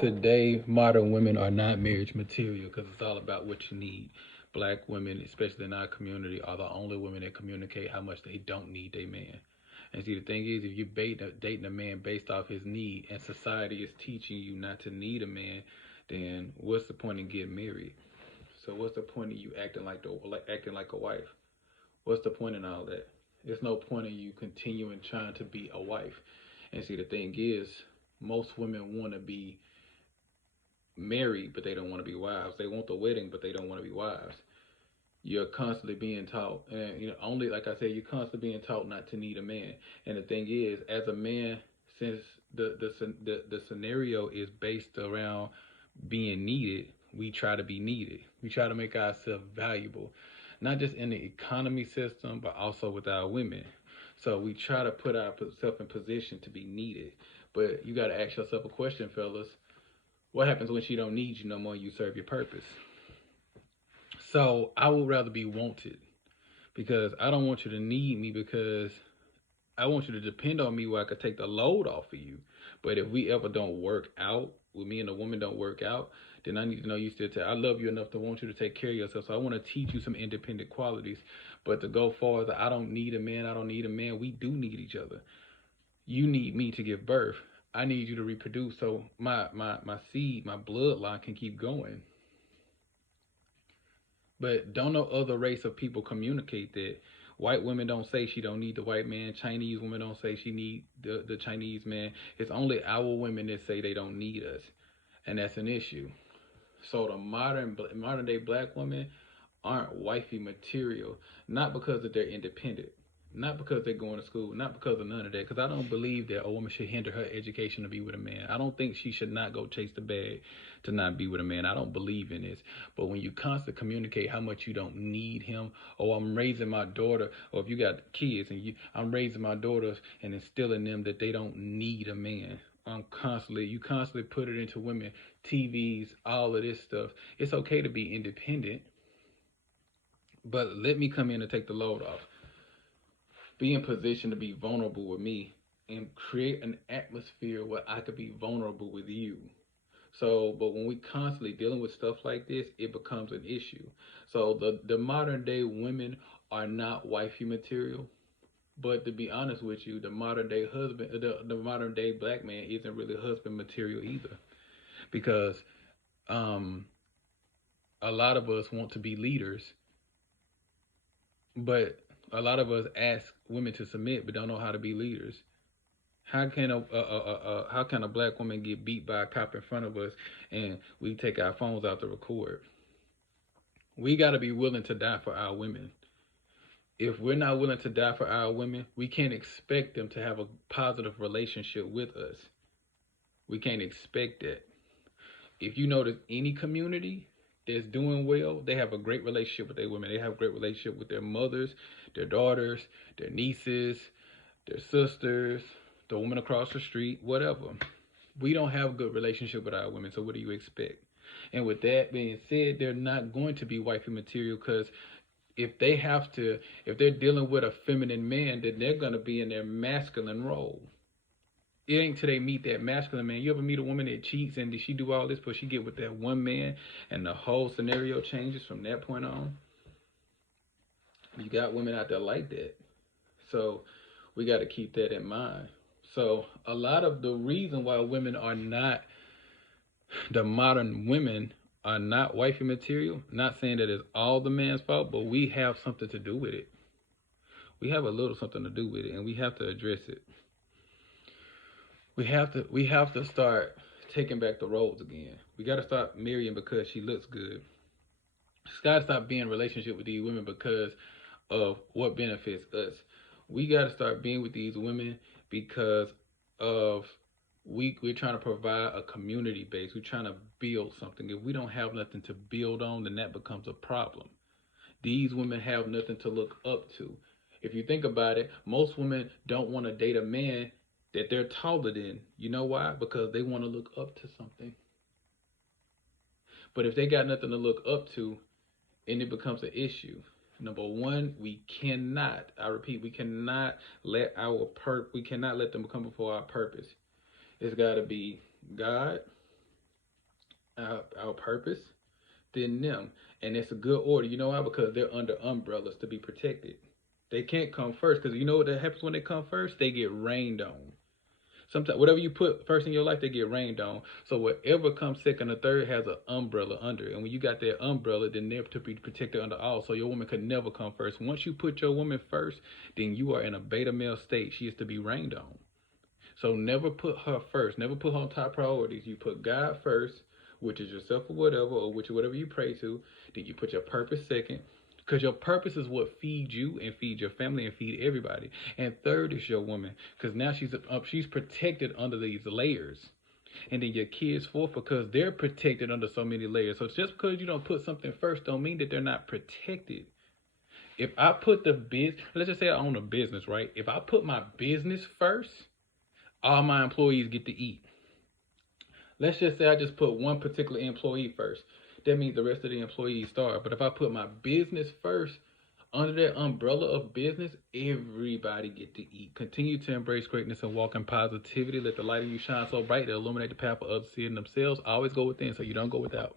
Today, modern women are not marriage material because it's all about what you need. Black women, especially in our community, are the only women that communicate how much they don't need their man. And see, the thing is, if you're dating a man based off his need, and society is teaching you not to need a man, then what's the point in getting married? So what's the point in you acting like a wife? What's the point in all that? There's no point in you continuing trying to be a wife. And see, the thing is, most women want to be married, but they don't want to be wives. They want the wedding, but they don't want to be wives. You're constantly being taught, and only like I said, you're constantly being taught not to need a man. And the thing is, as a man, since the scenario is based around being needed, we try to be needed. We try to make ourselves valuable, not just in the economy system, but also with our women. So we try to put ourselves in position to be needed. But you got to ask yourself a question, fellas. What happens when she don't need you no more? You serve your purpose. So I would rather be wanted because I don't want you to need me because I want you to depend on me where I could take the load off of you. But if we ever don't work out, with me and the woman don't work out, then I need to know you still I love you enough to want you to take care of yourself. So I want to teach you some independent qualities. But to go far as I don't need a man, I don't need a man, we do need each other. You need me to give birth. I need you to reproduce so my seed, my bloodline can keep going. But don't no other race of people communicate that. White women don't say she don't need the white man. Chinese women don't say she need the Chinese man. It's only our women that say they don't need us, and that's an issue. So the modern day black women aren't wifey material, not because that they're independent, not because they're going to school, not because of none of that. Because I don't believe that a woman should hinder her education to be with a man. I don't think she should not go chase the bag to not be with a man. I don't believe in this. But when you constantly communicate how much you don't need him, or I'm raising my daughter, or if you got kids and I'm raising my daughters and instilling them that they don't need a man. You constantly put it into women, TVs, all of this stuff. It's okay to be independent, but let me come in and take the load off. Be in position to be vulnerable with me and create an atmosphere where I could be vulnerable with you. So, but when we constantly dealing with stuff like this, it becomes an issue. So the modern day women are not wifey material. But to be honest with you, the modern day black man isn't really husband material either, because um, a lot of us want to be leaders, but a lot of us ask women to submit, but don't know how to be leaders. How can a black woman get beat by a cop in front of us and we take our phones out to record? We got to be willing to die for our women. If we're not willing to die for our women, we can't expect them to have a positive relationship with us. We can't expect that. If you notice any community that's doing well, they have a great relationship with their women. They have a great relationship with their mothers, their daughters, their nieces, their sisters, the woman across the street, whatever. We don't have a good relationship with our women, so what do you expect? And with that being said, they're not going to be wifey material because if they're dealing with a feminine man, then they're going to be in their masculine role. It ain't till they meet that masculine man. You ever meet a woman that cheats and did she do all this, but she get with that one man and the whole scenario changes from that point on? You got women out there like that. So we got to keep that in mind. So a lot of the reason why the modern women are not wifey material, not saying that it's all the man's fault, but we have something to do with it. We have a little something to do with it, and we have to address it. We have to start taking back the roles again. We got to stop marrying because she looks good. It's got to stop being in a relationship with these women because of what benefits us. We got to start being with these women because of we're trying to provide a community base. We're trying to build something. If we don't have nothing to build on, then that becomes a problem. These women have nothing to look up to. If you think about it, most women don't want to date a man that they're taller than. You know why? Because they want to look up to something. But if they got nothing to look up to, and it becomes an issue. Number one, we cannot, I repeat, we cannot let them come before our purpose. It's got to be God, our purpose, then them. And it's a good order. You know why? Because they're under umbrellas to be protected. They can't come first because you know what that happens when they come first? They get rained on. Sometimes whatever you put first in your life, they get rained on. So whatever comes second or third has an umbrella under it. And when you got that umbrella, then they're to be protected under all. So your woman could never come first. Once you put your woman first, then you are in a beta male state. She is to be rained on. So never put her first. Never put her on top priorities. You put God first, which is yourself or whatever, or which whatever you pray to. Then you put your purpose second. Because your purpose is what feeds you and feeds your family and feed everybody. And third is your woman. Because now she's protected under these layers. And then your kids fourth because they're protected under so many layers. So just because you don't put something first don't mean that they're not protected. If I put let's just say I own a business, right? If I put my business first, all my employees get to eat. Let's just say I just put one particular employee first. That means the rest of the employees starve. But if I put my business first, under that umbrella of business, everybody get to eat. Continue to embrace greatness and walk in positivity. Let the light in you shine so bright to illuminate the path for others to see it in themselves. Always go within so you don't go without.